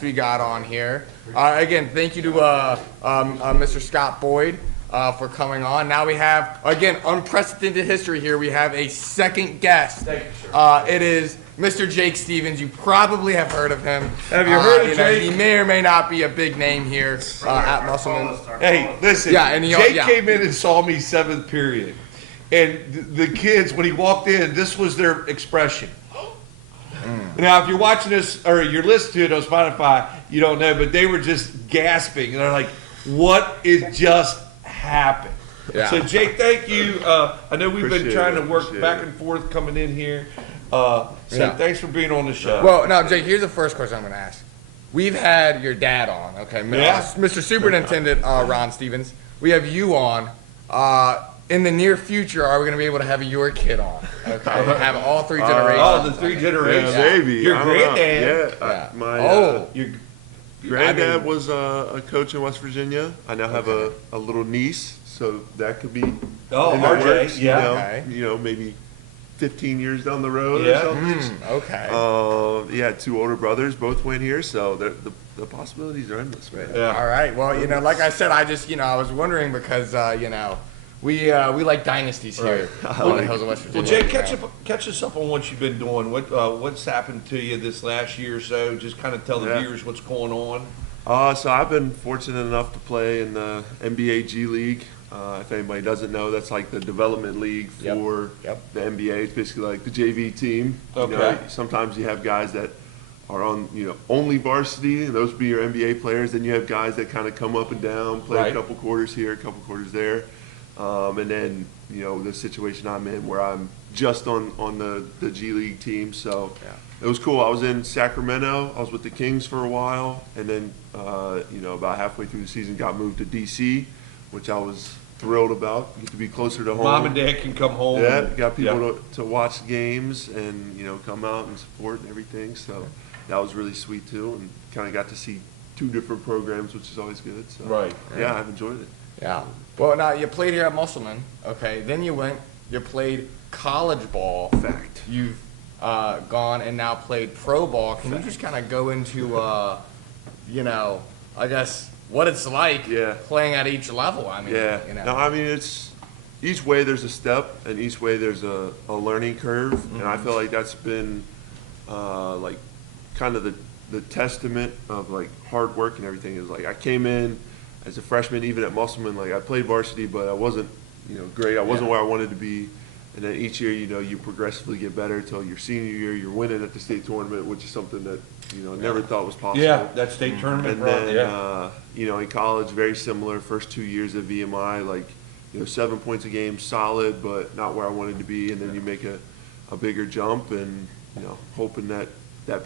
We got on here. Again, thank you to Mr. Scott Boyd for coming on. Now we have, again, unprecedented history here. We have a second guest. Thank you, sir. It is Mr. Jake Stevens. You probably have heard of him. Have you heard of Jake? He may or may not be a big name here at Musselman. Hey, listen. Yeah, and Jake came in and saw me seventh period, and the kids, when he walked in, this was their expression. Now, if you're watching this or you're listening to it on Spotify, you don't know, but they were just gasping. And they're like, what is just happened? Yeah. So, Jake, thank you. I know we've been trying to work Appreciate back it. and forth coming in here. Thanks for being on the show. Well, now, Jake, here's the first question I'm going to ask. We've had your dad on, okay? Yeah. Mr. Superintendent Ron Stevens. We have you on. In the near future, are we going to be able to have your kid on? Okay, have all three generations. Oh, the three generations. Yeah, maybe. Your I don't know. granddad. Yeah. My Your granddad was a coach in West Virginia. I now have a little niece, so that could be Oh, in the RJ, works, yeah. Okay. you know, maybe 15 years down the road Yeah. or something. Okay. Yeah, two older brothers both went here, so the possibilities are endless, man. Yeah. All right. Well, like I said, I just, I was wondering because, we like dynasties here on the hills of West Virginia. Well, Jake, catch us up on what you've been doing. What's happened to you this last year or so? Just kind of tell the Yeah. viewers what's going on. So I've been fortunate enough to play in the NBA G League. If anybody doesn't know, that's like the development league for Yep. the NBA. It's basically like the JV team. Okay. Sometimes you have guys that are on, only varsity, and those be your NBA players. Then you have guys that kind of come up and down, play Right. a couple quarters here, a couple quarters there. And then, the situation I'm in where I'm just on the G League team. So it was cool. I was in Sacramento. I was with the Kings for a while. And then, about halfway through the season, got moved to D.C., which I was thrilled about. Get to be closer to home. Mom and Dad can come home. Yeah, got people to watch games and, come out and support and everything. So that was really sweet, too. And kind of got to see two different programs, which is always good. So, Right. Yeah, I've enjoyed it. Yeah. Well, now you played here at Musselman. Okay. Then you played college ball. Fact. You've gone and now played pro ball. Can you just kind of go into, I guess what it's like playing at each level? I mean, Yeah. No, I mean, it's each way there's a step, and each way there's a learning curve, and I feel like that's been like kind of the testament of like hard work and everything. Is like I came in as a freshman, even at Musselman, like I played varsity, but I wasn't great. I wasn't where I wanted to be. And then each year, you progressively get better until your senior year. You're winning at the state tournament, which is something that never thought was possible. Yeah, that state tournament. And then, in college, very similar. First 2 years at VMI, like, 7 points a game, solid, but not where I wanted to be. And then you make a bigger jump, and hoping that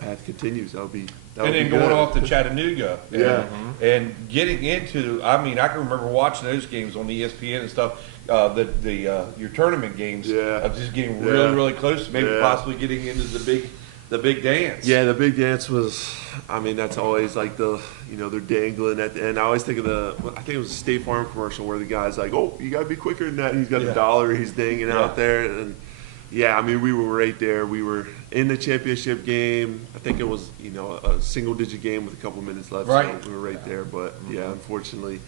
path continues. That would be. And then going off to Chattanooga. Yeah. And getting into, I can remember watching those games on ESPN and stuff. Your tournament games. Yeah. Of just getting really, really close to maybe possibly getting into the big dance. Yeah, the big dance was, that's always like they're dangling at the end. I always think of I think it was a State Farm commercial where the guy's like, oh, you got to be quicker than that. And he's got a dollar, he's dangling out there. And we were right there. We were in the championship game. I think it was, a single-digit game with a couple minutes left. Right. So we were right there. But, unfortunately,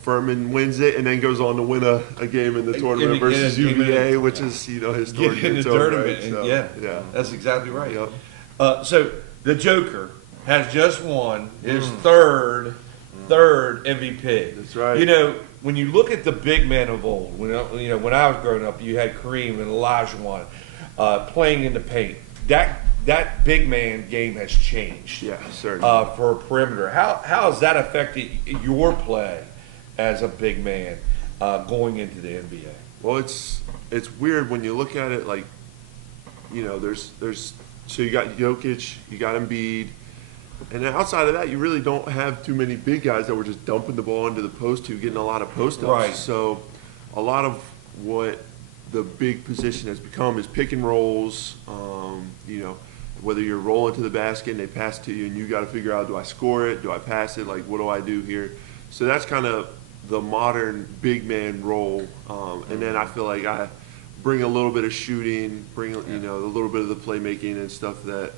Furman wins it and then goes on to win a game in the tournament versus UVA, which is, historic. Get in the tournament. Right? So, yeah, that's exactly right. Yep. So the Joker has just won his third MVP. That's right. When you look at the big men of old, when I was growing up, you had Kareem and Olajuwon playing in the paint. That big man game has changed. Yeah, certainly. For a perimeter, how has that affected your play as a big man going into the NBA? Well, it's weird when you look at it like, there's so you got Jokic, you got Embiid. And then outside of that, you really don't have too many big guys that were just dumping the ball into the post to getting a lot of post-ups. Right. So a lot of what the big position has become is pick and rolls. Whether you're rolling to the basket and they pass to you and you got to figure out, do I score it? Do I pass it? Like, what do I do here? So that's kind of the modern big man role. And then I feel like I bring a little bit of shooting, bring a little bit of the playmaking and stuff that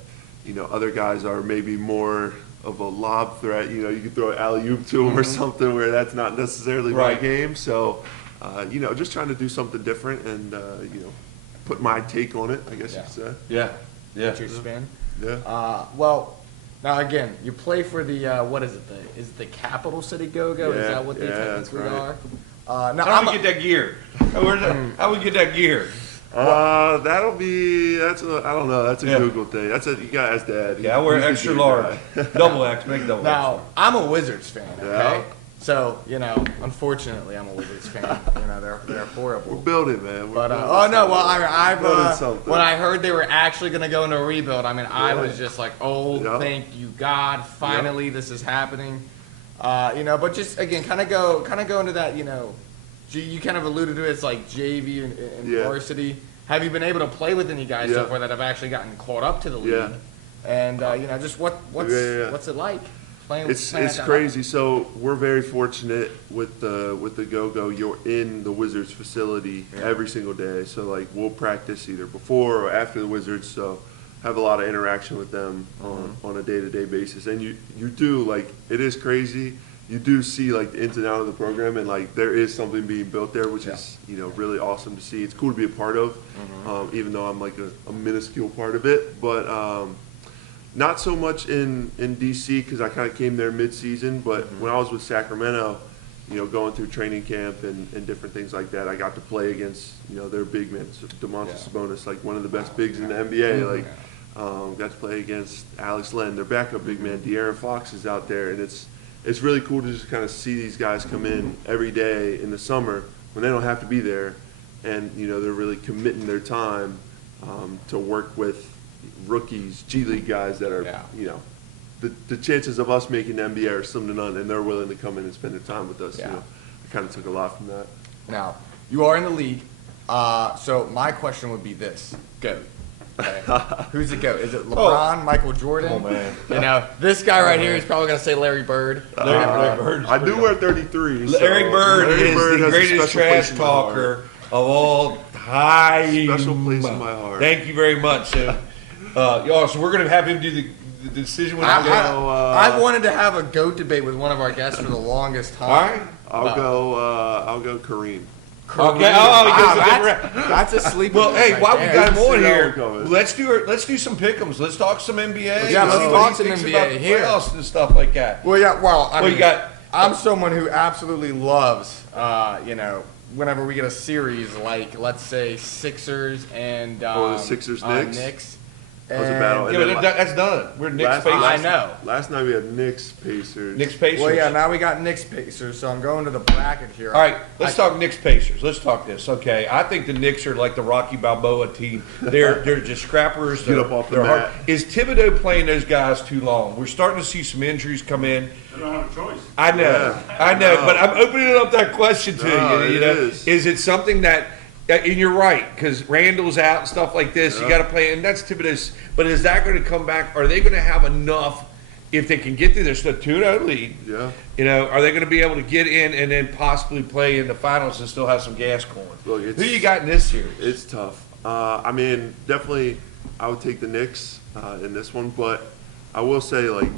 other guys are maybe more of a lob threat. You know, you could throw an alley-oop to him or something where that's not necessarily my Right. game. So, you know, just trying to do something different and, you know, put my take on it, I guess you could say. Yeah. Yeah. Get your spin. Yeah. Well, now again, you play for the what is it? Is it the Capital City Go-Go? Is Yeah, that what they yeah, that's technically right. are? Now How I'm do we get that gear? How we get that gear? That'll be, I don't know, that's a Yeah. Google thing. You gotta ask Dad. Yeah, I wear He's the extra gear large. guy. Double X, make double X. Now, I'm a Wizards fan, okay? Yeah. So, you know, unfortunately, I'm a Wizards fan. You know, they're We're horrible. building, man. We're But, building oh no, well, something. I've, Building something. when I heard they were actually going to go into a rebuild, I mean, I Yeah. was just like, oh, Yeah. thank you, God, finally this is happening. You know, but just, again, kind of go into that, you know, you kind of alluded to it, it's like JV and Yeah. varsity. Have you been able to play with any guys so Yeah. far that have actually gotten caught up to the league? Yeah. And, you know, just what's Yeah. what's it like? Playing It's at that crazy. So we're very fortunate with the Go-Go. You're in the Wizards facility every single day. So like we'll practice either before or after the Wizards. So have a lot of interaction with them on a day-to-day basis. And you do, like, it is crazy. You do see like the ins and outs of the program, and like there is something being built there, which is, you know, really awesome to see. It's cool to be a part of, even though I'm like a minuscule part of it. But not so much in DC because I kind of came there mid-season. But when I was with Sacramento, you know, going through training camp and different things like that, I got to play against, you know, their big men, so DeMontis Sabonis, like one of the best bigs in the NBA. Like got to play against Alex Len, their backup big man. De'Aaron Fox is out there, and it's really cool to just kind of see these guys come in every day in the summer when they don't have to be there, and you know they're really committing their time to work with rookies, G League guys that are, you know, the chances of us making the NBA are slim to none, and they're willing to come in and spend their time with us. Yeah. You know, I kind of took a lot from that. Now, you are in the league, so my question would be this: GOAT. Okay. Who's the GOAT? Is it LeBron, Michael Jordan? Oh, man. You know, this guy right here is probably gonna say Larry Bird. Larry Bird. I do wear 33. so Larry Bird Larry is Bird the has a greatest special place trash in my heart. talker of all time. Special place in my heart. Thank you very much. So we're going to have him do the decision with I wanted to have a GOAT debate with one of our guests for the longest time. All right. I'll go Kareem. Okay. Oh, he goes Wow, a different- that's a sleeper. Well, hey, right while we there. got him on See how here, it goes. let's do some pick'ems. Let's talk some NBA. Yeah, let's See talk what he some thinks NBA about the here. playoffs and stuff like that. Well, yeah. Well, I Well, mean, you got- I'm someone who absolutely loves, you know, whenever we get a series like, let's say, Sixers and the Sixers Knicks? Knicks. That was a And- battle. Yeah, but that's done. We're Knicks Last- Pacers. I know. Last night we had Knicks Pacers. Knicks Pacers. Well, yeah. Now we got Knicks Pacers, so I'm going to the bracket here. All right, let's talk Knicks Pacers. Let's talk this. Okay, I think the Knicks are like the Rocky Balboa team. They're just scrappers. Get up off the they're hard. mat. Is Thibodeau playing those guys too long? We're starting to see some injuries come in. They don't have a choice. I know, Yeah. I know, but I'm opening up that question to No, you. You it know, is. it something that? And you're right, because Randall's out and stuff like this. You Yeah. got to play, and that's Thibodeau's. But is that going to come back? Are they going to have enough if they can get through this 2-0 lead? Yeah. You know, are they going to be able to get in and then possibly play in the finals and still have some gas going? Look, Who you got in this series? It's tough. I mean, definitely, I would take the Knicks in this one, but I will say, like,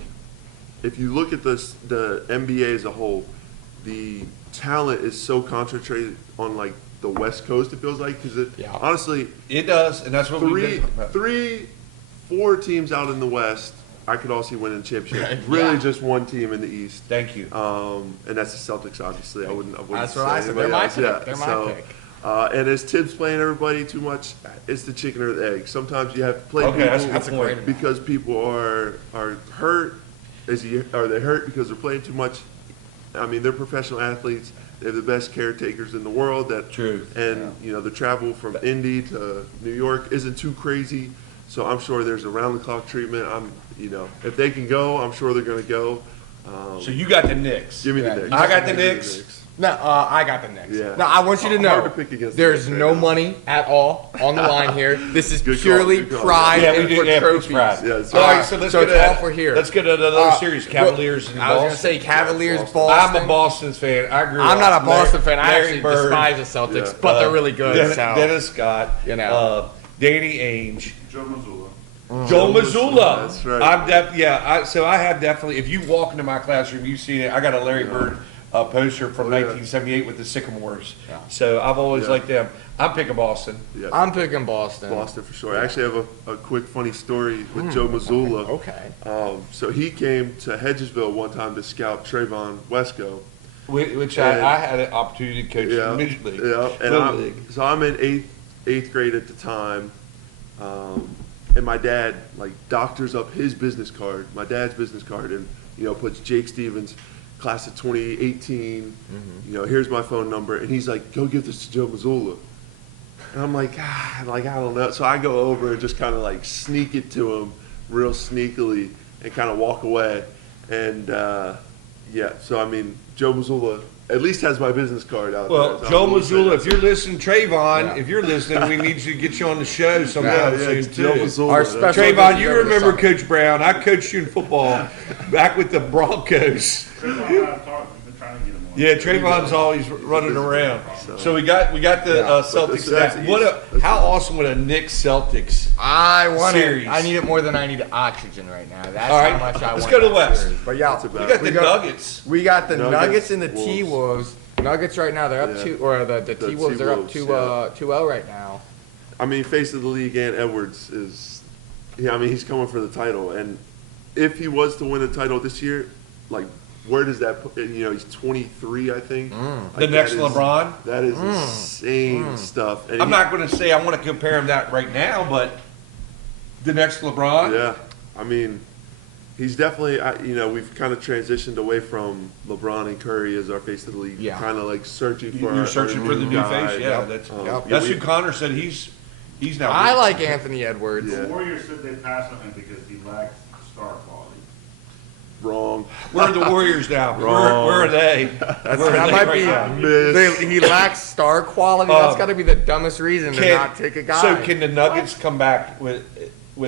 if you look at the NBA as a whole, the talent is so concentrated on like the West Coast. It feels like because honestly, It does, and that's what we've been talking about. 4 teams out in the West, I could all see winning the championship. Really, Yeah. just one team in the East. Thank you. And that's the Celtics, obviously. I wouldn't That's say what I said. They're anybody my else. pick. Yeah, They're my so, pick. and as Tibbs playing everybody too much, it's the chicken or the egg. Sometimes you have to play Okay, that's a people good a great point. because people are hurt. Are they hurt because they're playing too much? I mean, they're professional athletes. They have the best caretakers in the world. True. And you know, the travel from Indy to New York isn't too crazy. So I'm sure there's around the clock treatment. If they can go, I'm sure they're going to go. So you got the Knicks. Give me Yeah, the Knicks. I got the Give me Knicks. No, I got the Knicks. Yeah. Now, I want you to know Hard to pick against the there's Knicks right no now. money at all on the line here. This is Good call, purely good call. pride Yeah, we and do. for Yeah, trophies. it's pride. Yeah, it's All right. right, so let's So get it's to all for here. Let's get to another series. Cavaliers and I was Boston. going to say Cavaliers, Boston. Boston. I'm a Boston fan. I grew I'm up. not a Boston fan. I Larry actually Bird, despise the Celtics, Yeah. but they're really good. so. Dennis Scott. You know. Danny Ainge. Joe Mazzulla. Joe Missoula. That's right. So I have definitely. If you walk into my classroom, you've seen it. I got a Larry Bird poster from 1978 with the Sycamores. Yeah. So I've always Yeah. liked them. I'm picking Boston. Yeah. I'm picking Boston. Boston for sure. I actually have a quick funny story with Joe Missoula. Okay. So he came to Hedgesville one time to scout Trayvon Wesco. Which And- I had an opportunity to coach in Midget League. Yeah. And Little League. so I'm in eighth grade at the time. And my dad like doctors up his business card, my dad's business card, and puts Jake Stevens, class of 2018. Here's my phone number, and he's like, go give this to Joe Missoula. And I'm like, I don't know. So I go over and just kind of like sneak it to him real sneakily and kind of walk away. And so I mean, Joe Missoula at least has my business card out there. Well, So Joe I'm gonna say Missoula, that's if you're listening, Trayvon, Yeah. if you're listening, we need you to get you on the show sometime yeah, soon it's Joe too. Missoula. Our That's special- right. Trayvon, you Over the remember summer. Coach Brown? I coached you in football back with the Broncos. Yeah, Trayvon's always running around. So we got the Celtics. that's That. East. How awesome would a Knicks Celtics? I want Series. it. I need it more than I need oxygen right now. That's All right, how much I let's want. go to that West. series. But yeah, That's about We got we the Nuggets. We got the Nuggets, Nuggets and the Wolves. T-Wolves. Nuggets right now, they're up Yeah. two, or the T-Wolves, they're up T-Wolves, 2-0 right now. I mean, face of the league, and Edwards is, he's coming for the title. And if he was to win a title this year, like, where does that put, he's 23, I think. Like, The next that is- LeBron? That is insane stuff. And I'm not going to say I want to compare him that right now, but the next LeBron. Yeah, I mean, he's definitely, we've kind of transitioned away from LeBron and Curry as our face of the league. Yeah. Kind of like searching for You're our searching for the new guy. face. Yeah, that's Yep. that's we- who Connor said he's now. I like Anthony Edwards. Yeah. The Warriors said they passed on him because he lacked star quality. Wrong. Where are the Warriors now? Wrong. Where are they? That's, Where are that they might right be. now? Miss. He lacks star quality. That's got to be the dumbest reason to Can- not take a guy. So can the Nuggets come back with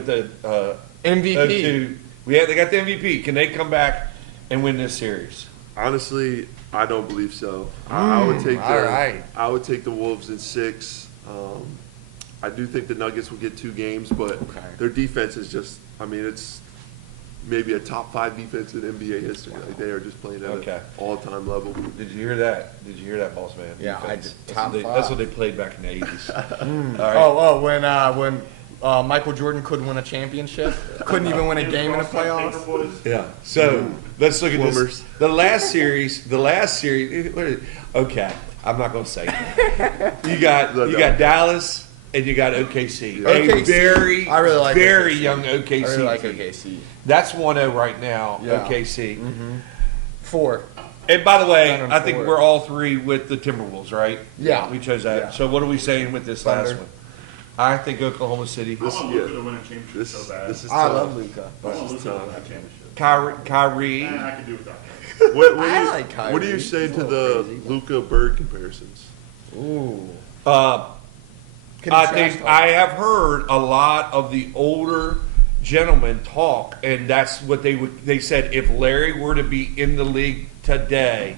a MVP. They got the MVP. Can they come back and win this series? Honestly, I don't believe so. I would take all right. I would take the Wolves in 6. I do think the Nuggets will get 2 games, but Okay. their defense is just, I mean, it's maybe a top 5 defense in NBA history. Like, they are just playing at Okay. an all-time level. Did you hear that? Did you hear that, boss man? Yeah, I Defense. did. Top That's 5. what they played back in the 80s. All right. When Michael Jordan couldn't win a championship, couldn't even win a game in the playoffs. Yeah. So let's look at Swimmers. this. The last series. Okay, I'm not going to say it. You got Dallas and you got OKC. A OKC. very, I really like very OKC. young OKC. I really like team. OKC. That's 1-0 right now. Yeah. OKC. 4. And by the way, Down in I think 4. we're all 3 with the Timberwolves, right? Yeah. We chose that. Yeah. So what are we saying with this Thunder. last one? I think Oklahoma City. I want yeah. Luka to win a championship This, so bad. this is I tough. love Luca. I want this is Luka to tough. win a championship. Kyrie. I could do without that. I like Kyrie. What do you say He's to a little the crazy, but- Luka Bird comparisons? Ooh. Can I you think trash talk? I have heard a lot of the older gentlemen talk, and that's what they said. If Larry were to be in the league today,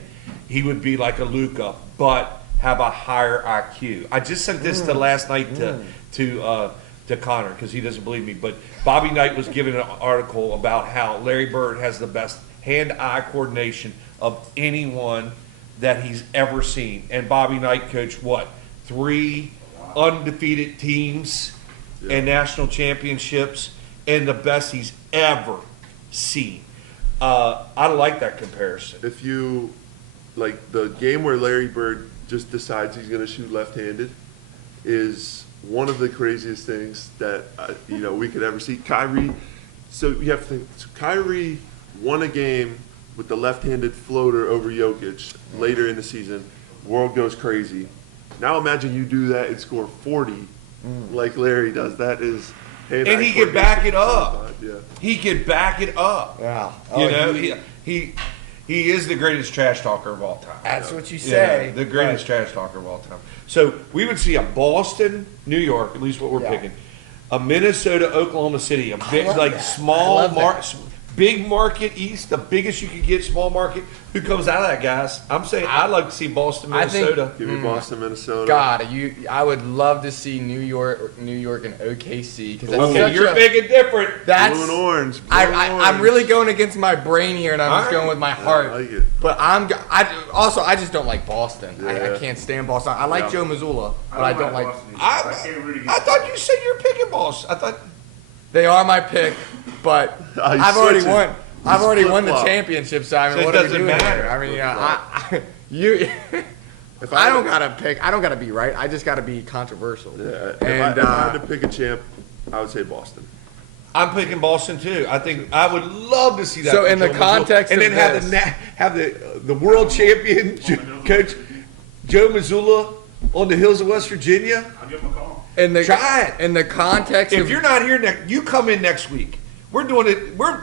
he would be like a Luka, but have a higher IQ. I just sent this to last night to Connor because he doesn't believe me. But Bobby Knight was giving an article about how Larry Bird has the best hand-eye coordination of anyone that he's ever seen. And Bobby Knight coached what? 3 undefeated teams and national championships, and the best he's ever seen. I like that comparison. If you, like, the game where Larry Bird just decides he's going to shoot left-handed is one of the craziest things that, we could ever see. Kyrie, so you have to think, so Kyrie won a game with the left-handed floater over Jokic later in the season. World goes crazy. Now imagine you do that and score 40 like Larry does. That is... And he could back it up. Yeah. He could back it up. Yeah. You Oh, know, he is the greatest trash talker of all time. That's what you say. Yeah, the greatest trash talker of all time. So we would see a Boston, New York, at least what we're Yeah. picking, a Minnesota, Oklahoma City, a big, love like that. I small love that. big market East, the biggest you could get, small market. Who comes out of that, guys? I'm saying I'd like to see Boston, I think- Minnesota. Give me Boston, Minnesota. God, I would love to see New York, and OKC because that's Okay, such you're a, big and different. that's. Blue and orange. Blue and I'm orange. really going against my brain here, and I'm just Alright. going with my I heart. like it. But I just don't like Boston. I Yeah. can't stand Boston. I like Yeah. Joe Missoula, but I don't like. Boston either. I can't root against I thought Boston. you said you're picking Boston. I thought. They are my pick, but Oh, you I've already switching. won. I've already won the flip-flop. championship, so I mean, So it what are we doesn't doing matter. here? I mean, Flip-flop. you. If I don't had gotta pick. I don't gotta be right. I just gotta be controversial. to- Yeah, if And I had to pick a champ, I would say Boston. I'm picking Boston too. I think I would love to see that. So for in the Joe Mazzulla. context and of then have this- have the world champion coach Joe Missoula on the hills of West Virginia. I'll give him a call. in the Try it. in the context If of you're not here next, you come in next week. We're doing it. We're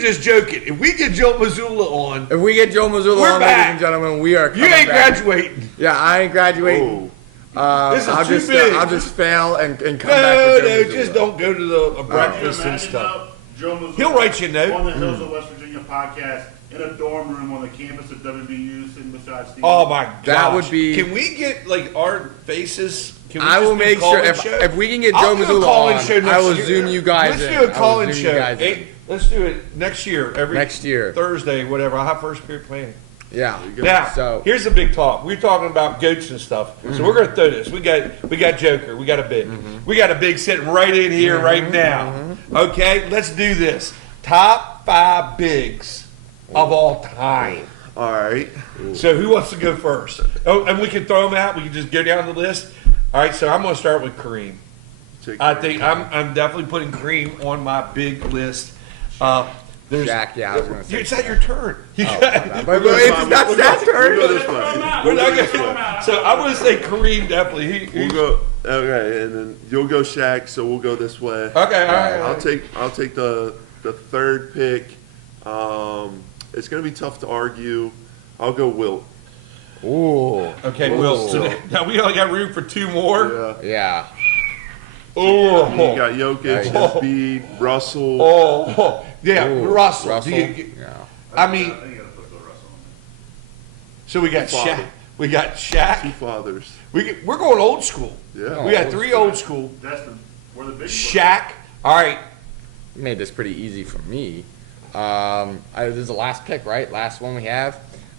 just joking. If we get Joe Missoula on, if we get Joe Missoula We're on, back. ladies and gentlemen, we are. you coming ain't back. graduating. Yeah, I ain't graduating. Oh, This is I'll too just big. I'll just fail and come back. No, with Joe no, Missoula. just don't go to the Can you breakfast and imagine, stuff. though, Joe Mazzulla He'll write you a note. on the Hills of West Virginia podcast in a dorm room on the campus of WVU sitting beside Steve. Oh my god, That would be- Can we get like our faces? Can we I just will do make call sure in if, show? if we can get I'll Joe do a Missoula call-in on, show next I will year. zoom you guys Let's in. do a I will call-in zoom you show. guys in. Hey, let's do it next year. Next year. Thursday, whatever. I'll have first period planning. Yeah. Now, So- here's the big talk. We're talking about goats and stuff. So we're gonna throw this. We got Joker. We got a big. We got a big sitting right in here right now. Okay, let's do this. Top 5 bigs of all time. all right. So who wants to go first? Oh, and we can throw them out. We can just go down the list. All right. So I'm gonna start with Kareem. Take I think I'm definitely putting Kareem on my big list. There's Shaq, yeah, I was gonna say. It's not your turn. You got, But We'll go it's this not way. that turn. We'll go this Throw him way. out. We're not this gonna- way. so I'm gonna say Kareem definitely. We'll go. Okay, and then you'll go Shaq. So we'll go this way. Okay, all right. I'll take the third pick. It's gonna be tough to argue. I'll go Wilt. Ooh. Okay, Will. So now we only got room for 2 more. Yeah. Yeah. Oh, You got Jokic, Nice. Embiid, Russell. oh, yeah, Ooh, Russell. Russell. Do you- Yeah. I mean, I think you gotta put Bill Russell on so we got Father. Shaq. We got Two Shaq. fathers. We're going old school. Yeah. We got 3 old school. there. That's where the big Shaq. All right. You made this pretty easy for me. This is the last pick, right? Last one we have.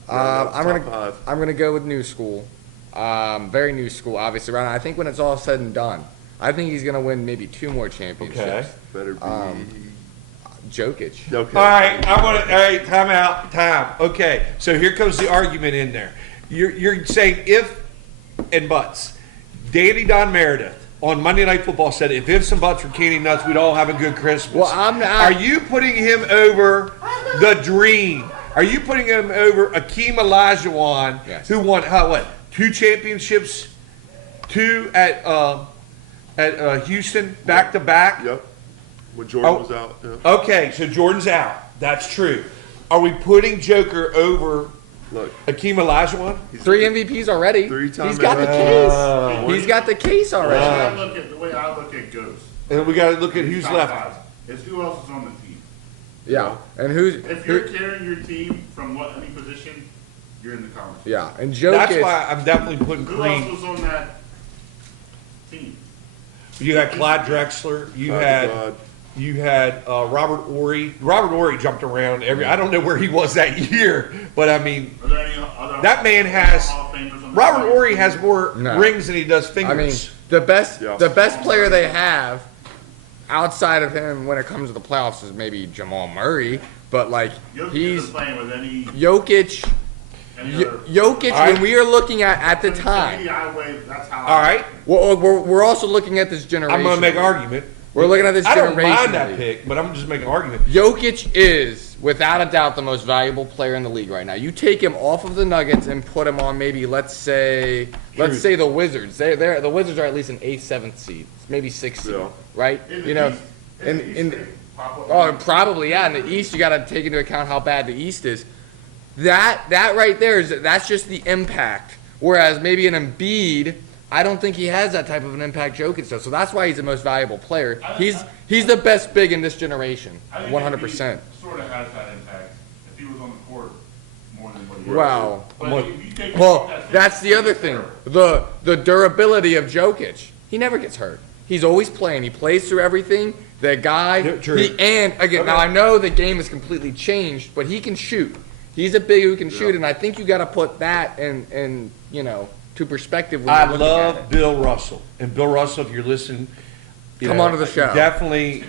Yeah, I'm top gonna 5. I'm gonna go with new school. Very new school, obviously. Right now, I think when it's all said and done, I think he's gonna win maybe 2 more championships. Okay. Better be. Jokic. Okay. All right, all right, time out, time. Okay, so here comes the argument in there. You're saying if and buts. Danny Don Meredith on Monday Night Football said if ifs and buts were candy nuts, we'd all have a good Christmas. Well, I'm not- Are you putting him over the Dream? Are you putting him over Akeem Olajuwon, Yes. who won what 2 championships, 2 at Houston back to back? Yep. When Jordan Oh. was out. Yeah. Okay, so Jordan's out. That's true. Are we putting Joker over Look. Akeem Olajuwon? He's 3 MVPs already. Three-time He's got the MVP. case. He's got the case already. The way I look at goes. And we got to look at who's top left. 5 is who else is on the team. Yeah. And who's If who, you're carrying your team from any position, you're in the conversation. yeah, and Jokic. That's why I'm definitely putting Who else Kareem. was on that team? You had Clyde Drexler. You had Robert Ory. Robert Ory jumped around I don't know where he was that year, but I mean, Are there any other that man has. Hall of Famers on the Robert team? Ory has more No. rings than he does I fingers. mean, the best Yeah. the best player they have outside of him when it comes to the playoffs is maybe Jamal Murray, but like Jokic he's isn't playing with any Jokic. other. Jokic, All right. when we are looking at the To me, time, that's how. All right, we're also looking at this generation. I'm going to make an argument. We're looking at this I don't generation. mind that pick, but I'm just making an argument. Jokic is, without a doubt, the most valuable player in the league right now. You take him off of the Nuggets and put him on maybe, let's say the Wizards. The Wizards are at least an 8th, 7th seed, maybe 6th seed, Yeah. right? In the You know, East. probably yeah. In the East, you got to take into account how bad the East is. That right there that's just the impact. Whereas maybe an Embiid I don't think he has that type of an impact Jokic does. So that's why he's the most valuable player. He's the best big in this generation, I think 100%. he sort of has that impact if he was on the court more than what he is. Wow. But if you take Well, that that's the other thing. The durability of Jokic. He never gets hurt. He's always playing. He plays through everything. The guy. Yeah, true. And again, now I know the game has completely changed, but he can shoot. He's a big who can shoot, and I think you got to put that in to perspective. When I you're looking at love it. Bill Russell. And Bill Russell, if you're listening, Come onto the show. Definitely,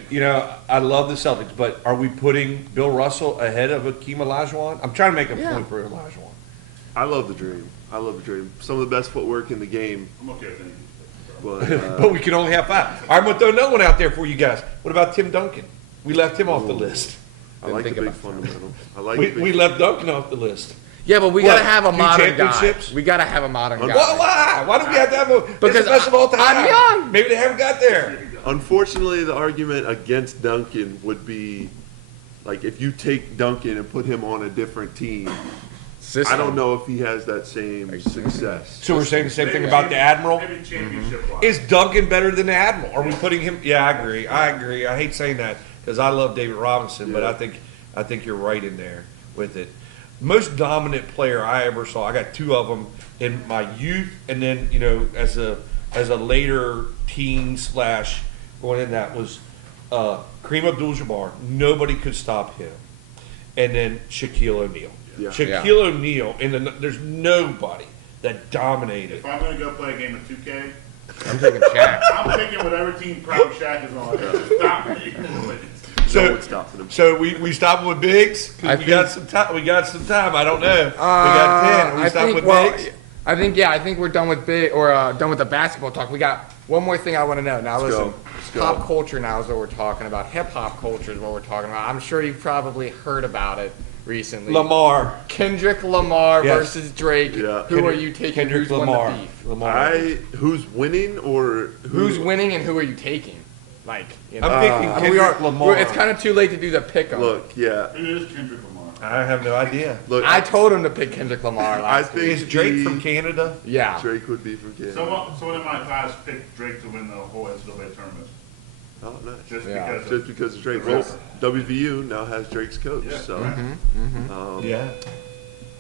I love the Celtics, but are we putting Bill Russell ahead of Akeem Olajuwon? I'm trying to make a Yeah. point for Olajuwon. I love the Dream. Some of the best footwork in the game. I'm okay with anything. But But we can only have 5. All right, I'm going to throw another one out there for you guys. What about Tim Duncan? We left him off the list. I like the think big about fundamental. I like We, the big we left Duncan off the list. Yeah, but we What, got to have a 2 modern guy. championships? We got to have a modern guy. Why? Why do we have to have a Because the best of all time? I'm young. Maybe they haven't got there. Unfortunately, the argument against Duncan would be, like, if you take Duncan and put him on a different team, System. I don't know if he has that same success. So we're saying the same thing about the Admiral? Maybe championship wise. Is Duncan better than the Admiral? Are we putting him? Yeah, I agree. I hate saying that because I love David Robinson, but Yeah. I think you're right in there with it. Most dominant player I ever saw. I got 2 of them in my youth, and then as a later teen / going in that was Kareem Abdul-Jabbar. Nobody could stop him, and then Shaquille O'Neal. Yeah. Shaquille O'Neal, and there's nobody that dominated. If I'm going to go play a game of 2K, I'm taking Shaq. I'm taking whatever team Prime Shaq is on. Stop me. No one's stopping him. So we stopping with bigs? 'Cause I we got some time. We got some time. I don't know. We got 10. Are we stopping with bigs? I think we're done with big or done with the basketball talk. We got one more thing I want to know. Now Let's listen, go. Let's go. pop culture now is what we're talking about. Hip hop culture is what we're talking about. I'm sure you've probably heard about it recently. Lamar. Kendrick Lamar Yes. versus Drake. Yeah. Who are you taking? Kendrick Who's Lamar. won the beef? Lamar. Who's winning or Who's winning and who are you taking? Like, I'm picking I mean, Kendrick Lamar. It's kind of too late to do the pick 'em. Look, yeah. Who is Kendrick Lamar? I have no idea. Look, I told him to pick Kendrick Lamar I last week. think Is Drake he- from Canada? Yeah. Drake would be from Canada. Someone in my class picked Drake to win the whole NCAA tournament. Oh, nice. Just Yeah. because Just of, because of Drake. Well, WVU now has Drake's coach. Yeah, So, right. Yeah.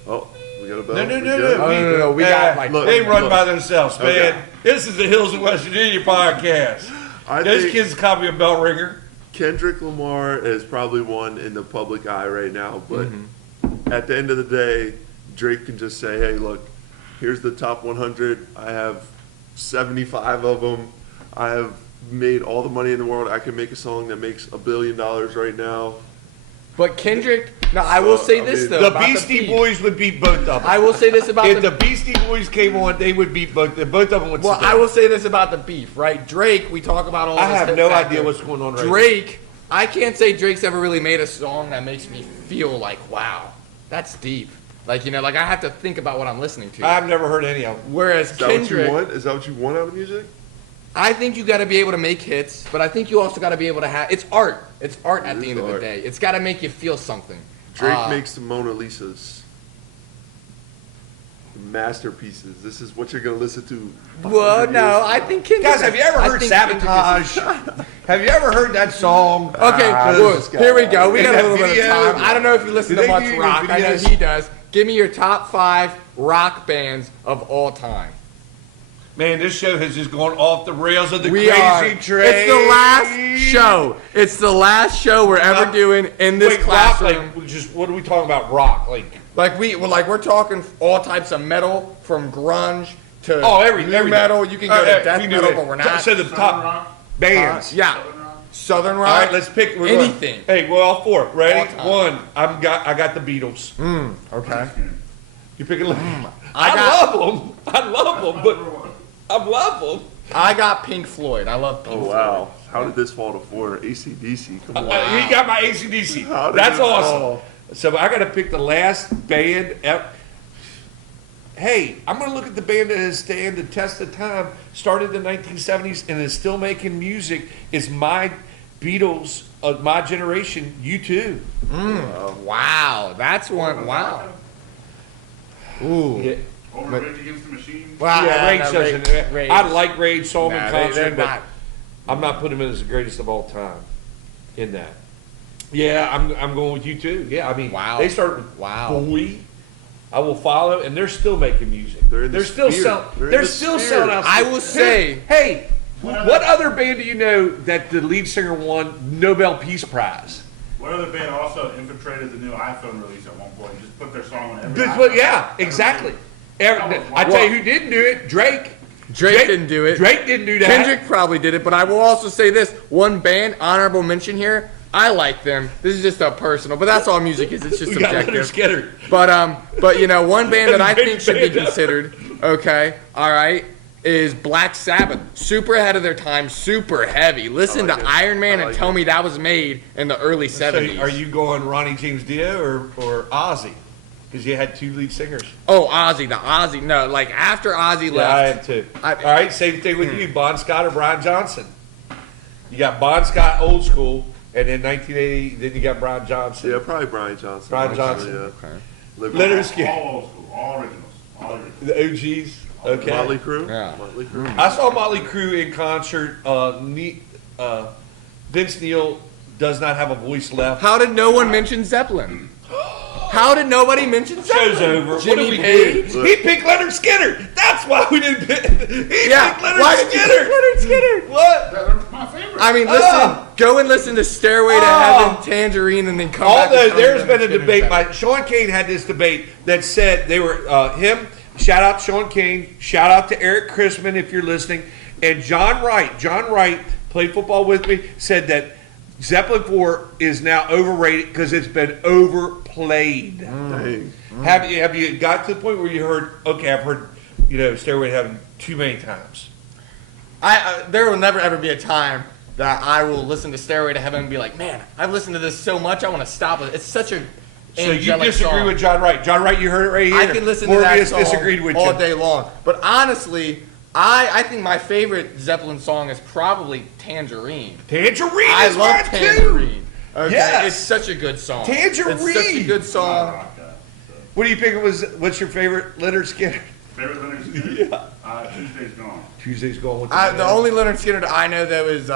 oh, we got a bell. No. We good? No, we got like look, They run look. by themselves, man. Okay. This is the Hills of West Virginia podcast. I Those think kids copy a bell ringer. Kendrick Lamar is probably one in the public eye right now, but at the end of the day, Drake can just say, "Hey, look, here's the top 100. I have 75 of them. I have made all the money in the world. I can make a song that makes $1 billion right now." But Kendrick, now I will say I this mean, though. The about Beastie beef. Boys would beat both of them. I will say this about If the the Beastie Boys came on, they would beat both. Both of them would. well, sit I down. will say this about the beef, right? Drake, we talk about all. I this have hip no factor. idea what's going on right now. Drake, I can't say Drake's ever really made a song that makes me feel like, wow, that's deep. Like like I have to think about what I'm listening to. I've never heard any of them. Whereas Is that what you Kendrick, want? Is that what you want out of music? I think you got to be able to make hits, but I think you also got to be able to have. It's art. It's art at It the is end of the art. day. It's got to make you feel something. Drake makes the Mona Lisas. Masterpieces. This is what you're going to listen to. Well, 100 no, years I think Kendrick. Guys, have you ever I heard think Kendrick is- Sabotage? Have you ever heard that song? Okay, well, this guy. here we go. We And got a that little bit video- of time. I don't know if you listen Do to they much give you rock. I know videos? he does. Give me your top 5 rock bands of all time. Man, this show has just gone off the rails of the We crazy are. train. It's the last show. It's the last show we're ever doing in this Wait, rock, classroom. like, just what are we talking about? Rock, like We're talking all types of metal, from grunge to everything. new metal. You can go to death we do metal, it. but we're not. So the Southern top Rock? bands. Yeah, Southern rock. All right, let's pick. We're going- anything. Hey, we're all for it. Ready? All time. One. I got the Beatles. Okay. You pick a. I I got- love them. I love them, but I love them. I got Pink Floyd. I love Pink Oh, Floyd. wow. How did this fall to 4? AC/DC. Come on. He got my AC/DC. How did That's it awesome. fall? So I got to pick the last band. Hey, I'm going to look at the band that has stand the test of time. Started in the 1970s and is still making music. Is my Beatles of my generation. U2. Wow, that's one. Wow. Ooh. Yeah. Over Rage Against the Machine. Well, Yeah, Rage no, doesn't. Rage. I like Rage, saw him in Nah, they're concert, but not. I'm not putting him as the greatest of all time in that. Yeah, I'm going with you too. Yeah, I mean, Wow. they started with Wow. 40. I will follow, and they're still making music. They're in the still sphere. selling. They're in They're the still sphere. selling out. I will say- hey, what other band do you know that the lead singer won Nobel Peace Prize? What other band also infiltrated the new iPhone release at one point? Just put their song on every. But iPhone. yeah, exactly. I tell you who didn't do it. Drake. Drake didn't do it. Drake didn't do that. Kendrick probably did it, but I will also say this: one band, honorable mention here. I like them. This is just a personal, but that's all music is. It's just We got Leonard subjective. Skinner. But you know, one band that I think should be Band. considered, okay, all right, is Black Sabbath. Super ahead of their time, super heavy. Listen like to it. Iron Man I and like tell it. me that was made in the early So '70s. are you going Ronnie James Dio or Ozzy? Because you had two lead singers. Oh, Ozzy, the Ozzy. No, like after Ozzy Yeah, I left. have too. I- All right, same thing with you, Bon Scott or Brian Johnson. You got Bon Scott old school, and then 1980, then you got Brian Johnson. Yeah, probably Brian Johnson. Brian Johnson. Yeah. Okay. Living- Leonard Skinner. All old school, all originals, all originals. The OGs. Okay. Motley Crue. Yeah. Motley Crue. I saw Motley Crue in concert. Vince Neil does not have a voice left. How did no one mention Zeppelin? How did nobody mention Zeppelin? Show's over. What Jimmy did we Page? do? He picked Leonard Skinner. That's why we didn't pick. He Yeah. picked Leonard Why did you Skinner. pick Leonard Skinner? What? That's my favorite. I mean, listen. Ah. Go and listen to "Stairway to Ah. Heaven," Tangerine, and then come back. Although and tell me there's Leonard been a Skinner's debate, better. Sean Kane had this debate that said they were him. Shout out to Sean Kane. Shout out to Eric Chrisman if you're listening, and John Wright. John Wright played football with me. Said that Zeppelin 4 is now overrated because it's been overplayed. Dang. Have you got to the point where you heard? Okay, I've heard Stairway to Heaven too many times. There will never ever be a time that I will listen to "Stairway to Heaven" and be like, man, I've listened to this so much, I want to stop it. It's such a So you angelic disagree song. with John Wright? John Wright, you heard it right here. I can listen to that Morbius song disagreed with all you. day long. But honestly, I think my favorite Zeppelin song is probably "Tangerine." Tangerine I is love mine too. Tangerine. Okay, Yes. it's such a good song. Tangerine. It's such a good I song. rock that. What do you think what's your favorite Leonard Skinner? Favorite Leonard Skinner? Tuesday's Gone. Tuesday's going with The only Leonard Skinner that I know though is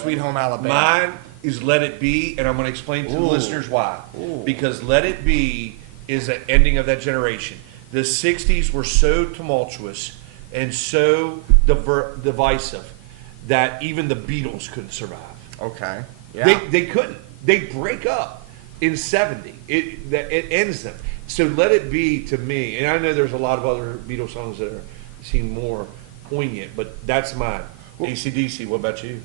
"Sweet Home Alabama." Mine is Let It Be, and I'm going to explain to the Ooh. listeners why. Ooh. Because Let It Be is the ending of that generation. The 60s were so tumultuous and so divisive that even the Beatles couldn't survive. Okay. Yeah. They couldn't. They break up in 70. It ends them. So Let It Be, to me, and I know there's a lot of other Beatles songs that seem more poignant, but that's mine. AC/DC, what about you?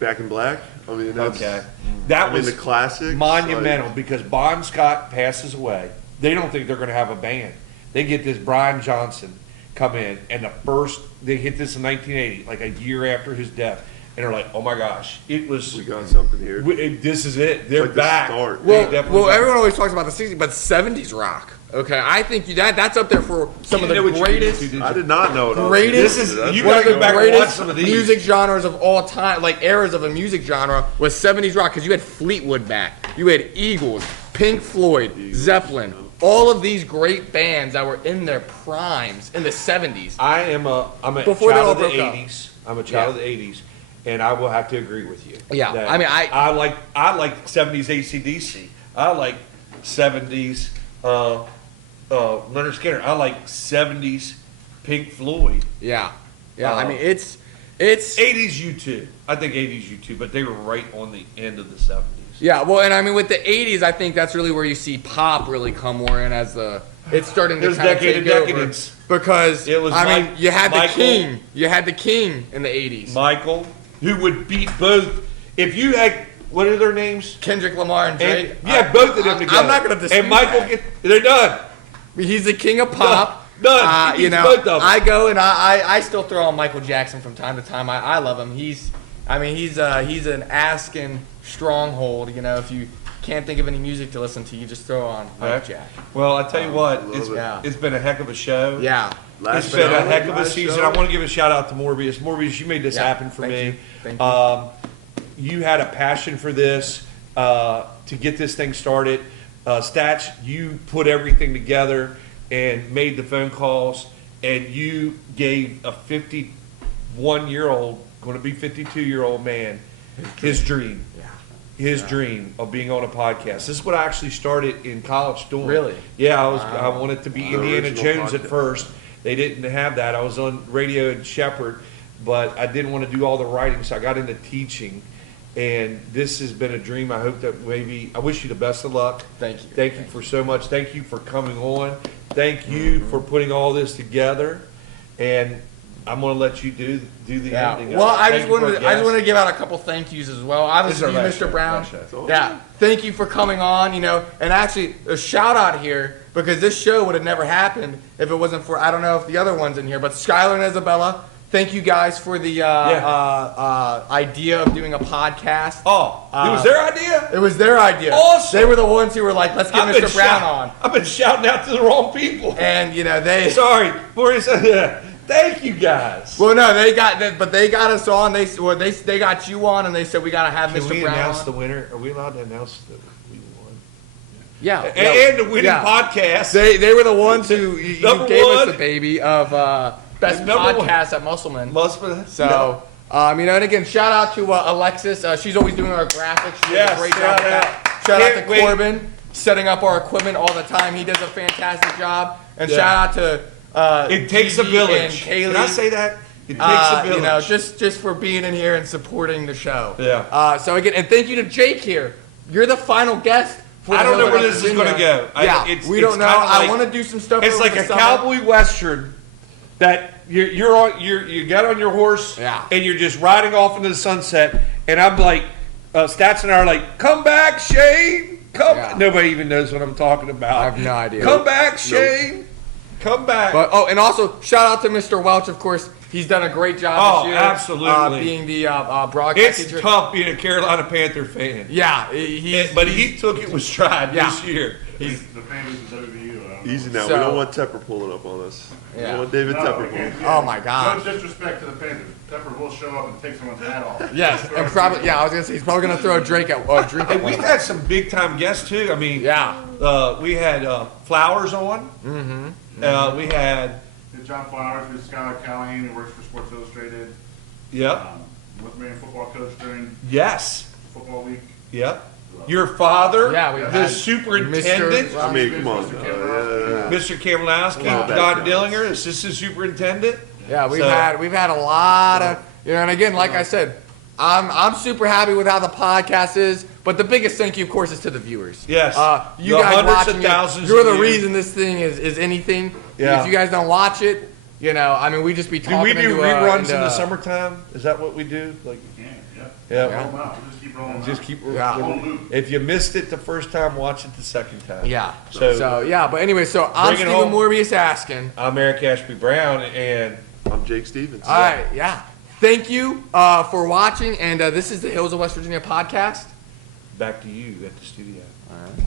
Back in Black. I mean, that's, Okay. That I mean, was the classics. monumental because Bon Scott passes away. They don't think they're going to have a band. They get this Brian Johnson come in, and they hit this in 1980, like a year after his death, and they're like, oh my gosh, it was. We got something here. This is it. They're like the back. start. They Well, definitely well, back. everyone always talks about the '60s, but '70s rock. Okay, I think that's up there for some of the You know what you're greatest, into, didn't I you? did not know it. all. Greatest- This is- That's you one gotta of go the back and watch greatest some of these. music genres of all time, like eras of a music genre, was '70s rock. Because you had Fleetwood Mac, you had Eagles, Pink Floyd, Zeppelin, all of these great bands that were in their primes in the '70s. I'm a Before they child all of the broke up. 80s. I'm a child of the 80s, and I will have to agree with you. Yeah, that I mean, I like 70s AC/DC. I like 70s Leonard Skinner. I like 70s Pink Floyd. Yeah, yeah. I Uh, mean, it's 80s U2. I think 80s U2, but they were right on the end of the 70s. yeah. Well, and I mean, with the '80s, I think that's really where you see pop really come more in as it's starting to There's kind of decade take of over. decadence. Because It was I mean, Mike- you had the Michael- King, you had the King in the '80s. Michael, who would beat both. If you had, what are their names? Kendrick Lamar and Drake. And, yeah, both of them together. I'm not going to dispute And Michael, that. they're done. He's the king of pop. Done. He You beats know, both of them. I go and I still throw on Michael Jackson from time to time. I love him. He's an Askin stronghold. You know, if you can't think of any music to listen to, you just throw on Michael Right. Jack. Well, I tell you what, love it. Yeah. it's been a heck of a show. Yeah. Last It's been a show, heck of a last season. show. I want to give a shout out to Morbius. Morbius, you made this Yeah, happen for thank me. you. Thank you. You had a passion for this to get this thing started. Stats, you put everything together, and made the phone calls, and you gave a 51-year-old, going to be 52-year-old man, his dream. His dream of being on a podcast. This is what I actually started in college doing. Really? Yeah, I wanted to be The Indiana original Jones at podcast. first. They didn't have that. I was on radio in Shepherd, but I didn't want to do all the writing, so I got into teaching. And this has been a dream. I hope that I wish you the best of luck. Thank you. Thank you for so much. Thank you for coming on. Thank you for putting all this together. And I'm going to let you do the Yeah. ending. Well, I Thank just you for wanted our to, I just guest. want to give out a couple thank yous as well. Obviously, you, This is Mr. our Brown. last show. Yeah. Thank you for coming on. And actually a shout out here because this show would have never happened if it wasn't for I don't know if the other ones in here, but Skylar and Isabella. Thank you guys for the idea of doing a podcast. Oh, it was their idea? It was their idea. Awesome. They were the ones who were like, "Let's get Mr. Brown on." I've been shouting out to the wrong people. And they. Sorry. Thank you guys. Well, no, they got us on. They got you on, and they said we got to have Can Mr. we Brown announce on. the winner? Are we allowed to announce that we won? Yeah, And the winning podcast. They were the ones who you Number gave us one. the baby of best And number one. podcast at Musselman. Musselman. So, and again, shout out to Alexis. She's always doing our graphics. She does Yes, a great job shout with that. out. Shout out Can't to wait. Corbin, setting up our equipment all the time. He does a fantastic job. And Yeah. shout out to It takes a Gigi village. and Kaylee. Can I say that? It takes a village. just for being in here and supporting the show. Yeah. So again, and thank you to Jake here. You're the final guest. For I the don't know Hills where of this West is gonna Virginia. go. Yeah, It's we don't know. kinda I like- want to do some stuff. It's over like the a summer. cowboy western that you get on your horse Yeah. and you're just riding off into the sunset. And I'm like, Stats and I are like, come back, Shane. Come. Yeah. Nobody even knows what I'm talking about. I have no idea. Come back, Shane. Come back. But and also shout out to Mr. Welch, of course. He's done a great job Oh, this year. absolutely. Being the broadcast it's teacher. tough being a Carolina Panther fan. Yeah, But he took it with stride Yeah. this year. The families of WVU. I don't know. Easy now. So- we don't want Tepper pulling up on us. We Yeah. don't want David No, Tepper we pulling can't- up. Oh my gosh. No disrespect to the Panthers. Pepper will show up and take someone's hat off. Yes, and probably I was gonna say he's probably gonna throw a drink at drink at And one. we've had some big time guests too. I mean, Yeah. we had Flowers on. Mm-hmm. We had, There's John Flowers, who's Skylar Callahan, who works for Sports Illustrated. yep, Was main football coach during yes, football week. yep. Your father, Yeah, we've the had superintendent, Mr. I mean, come on. Mr. Mr. Kamlowski, Wow, that Don counts. Dillinger, assistant superintendent. Yeah, we've So- had a lot of and again, like I said, I'm super happy with how the podcast is. But the biggest thank you, of course, is to the viewers. Yes. You The guys hundreds watching of it, thousands you're of the views. reason this thing is anything. Yeah. If you guys don't watch it, I mean, we just be Do talking. we do into, reruns into, in the summertime? Is that what we do? Like, Yeah. yeah. Yeah. Roll 'em out. We'll just keep rolling 'em Just out. keep. Yeah. Whole loop. If you missed it the first time, watch it the second time. Yeah. So- yeah, but anyway, so I'm Bring it Stephen home. Morbius asking. I'm Eric Ashby Brown, and I'm Jake Stevens. All right, yeah. Thank you for watching, and this is the Hills of West Virginia podcast. back to you at the studio. All right.